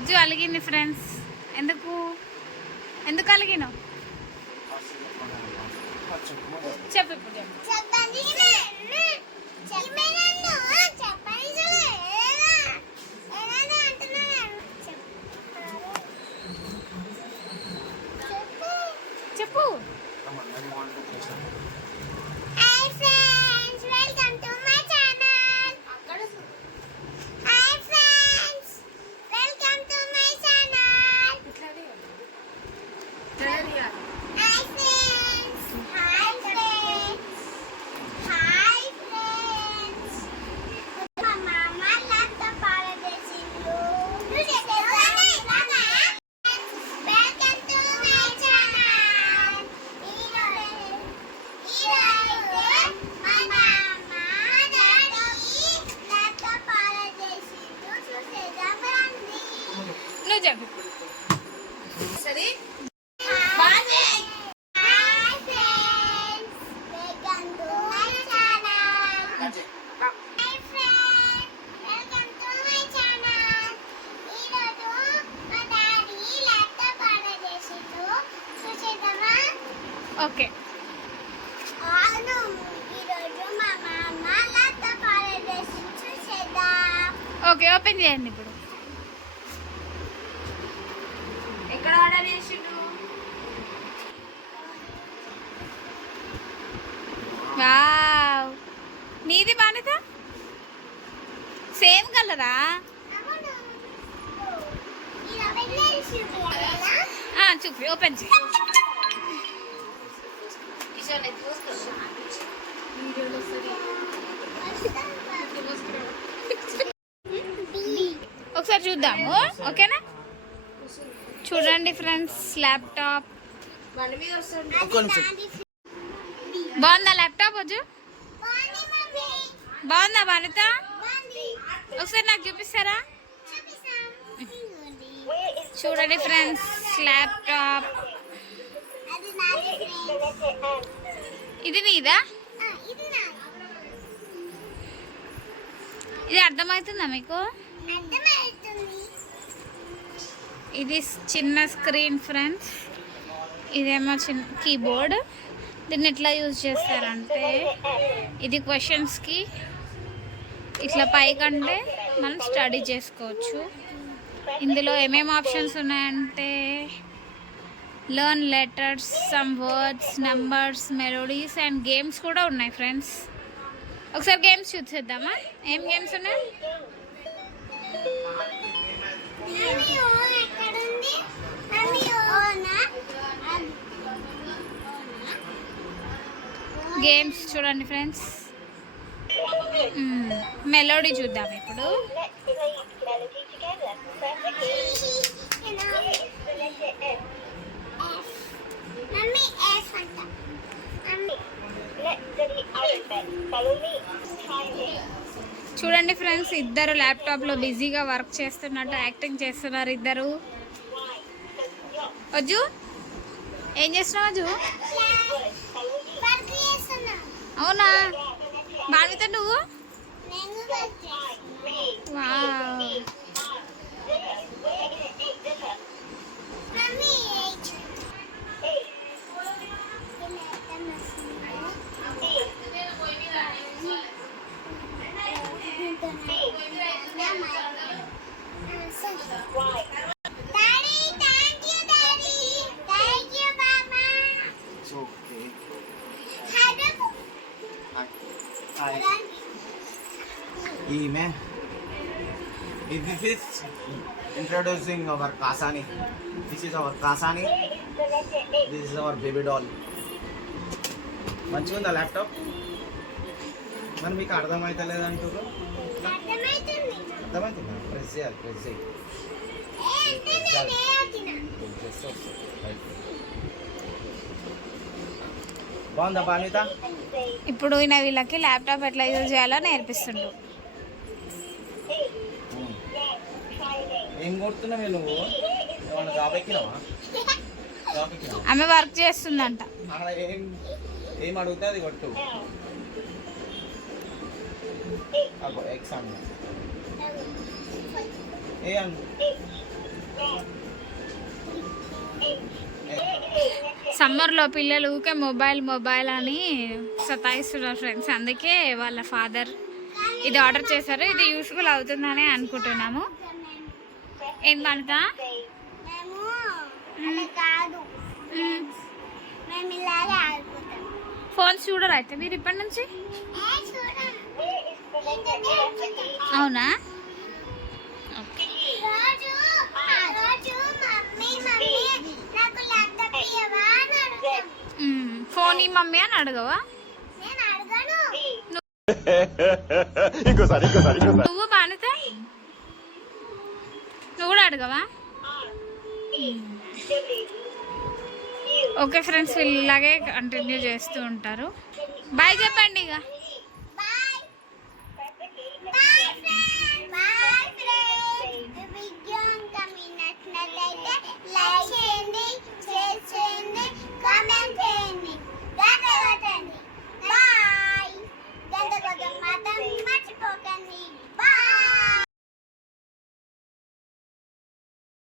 వద్దు అలిగింది ఫ్రెండ్స్. ఎందుకు ఎందుకు అలిగినావు? చెప్పు ఇప్పుడు చెప్పు. నువ్వు చెప్పు సరే. ఓకే ఓకే ఓపెన్ చేయండి ఇప్పుడు. ఎక్కడ ఆర్డర్ చేసిండు? వావ్, నీది బానిత సేమ్ కలరా? చూపి ఓపెన్ చేయి. ఒకసారి చూద్దాము ఓకేనా? చూడండి ఫ్రెండ్స్, ల్యాప్టాప్ బాగుందా? ల్యాప్టాప్ వచ్చి బాగుందా బానిత? ఒకసారి నాకు చూపిస్తారా? చూడండి ఫ్రెండ్స్, ల్యాప్టాప్. ఇది నీదా? ఇది అర్థమవుతుందా మీకు? ఇది చిన్న స్క్రీన్ ఫ్రెండ్స్, ఇదేమో చిన్న కీబోర్డ్. దీన్ని ఎట్లా యూజ్ చేస్తారంటే, ఇది క్వశ్చన్స్కి ఇట్లా పైకంటే మనం స్టడీ చేసుకోవచ్చు. ఇందులో ఏమేమి ఆప్షన్స్ ఉన్నాయంటే learn letters, some words, numbers, melodies and games కూడా ఉన్నాయి ఫ్రెండ్స్. ఒకసారి గేమ్స్ చూసేద్దామా? ఏం గేమ్స్ ఉన్నాయి? గేమ్స్ చూడండి ఫ్రెండ్స్. మెలోడీ చూద్దాం ఇప్పుడు. చూడండి ఫ్రెండ్స్, ఇద్దరు ల్యాప్టాప్లో బిజీగా వర్క్ చేస్తున్నట్టు యాక్టింగ్ చేస్తున్నారు ఇద్దరు. అజ్జు ఏం చేస్తున్నావు? అజ్జు అవునా? భావిత నువ్వు? Wow, This is introducing our Kasani. This is our Kasani. This is our baby doll. మంచిగా ఉందా ల్యాప్టాప్? మరి మీకు అర్థమవుతలేదంటారు? అర్థమవుతుందా? ప్రెస్ చేయాలి, ప్రెస్ చేయి. బాగుందా బానిత? ఇప్పుడు ఈయన వీళ్ళకి ల్యాప్టాప్ ఎట్లా యూజ్ చేయాలో నేర్పిస్తుండు. ఏం కొడుతున్నావే నువ్వు? ఏమన్నా జాబ్ ఎక్కినావా? ఆమె వర్క్ చేస్తుందంట. ఏం అడిగితే అది కొట్టు. ఎగ్జామ్ ఏ సమ్మర్లో పిల్లలు ఊకే మొబైల్ అని సతాయిస్తున్నారు ఫ్రెండ్స్. అందుకే వాళ్ళ ఫాదర్ ఇది ఆర్డర్ చేశారు. ఇది యూస్ఫుల్ అవుతుందని అనుకుంటున్నాము. ఏంటంట ఫోన్స్ చూడరు అయితే మీరు ఇప్పటి నుంచి? అవునా? ఫోన్ ఈ మమ్మీ అని అడగవా? నువ్వు బానితే నువ్వు కూడా అడగవా? ఓకే ఫ్రెండ్స్, వీళ్ళు ఇలాగే కంటిన్యూ చేస్తూ ఉంటారు. బాయ్ చెప్పండి ఇక.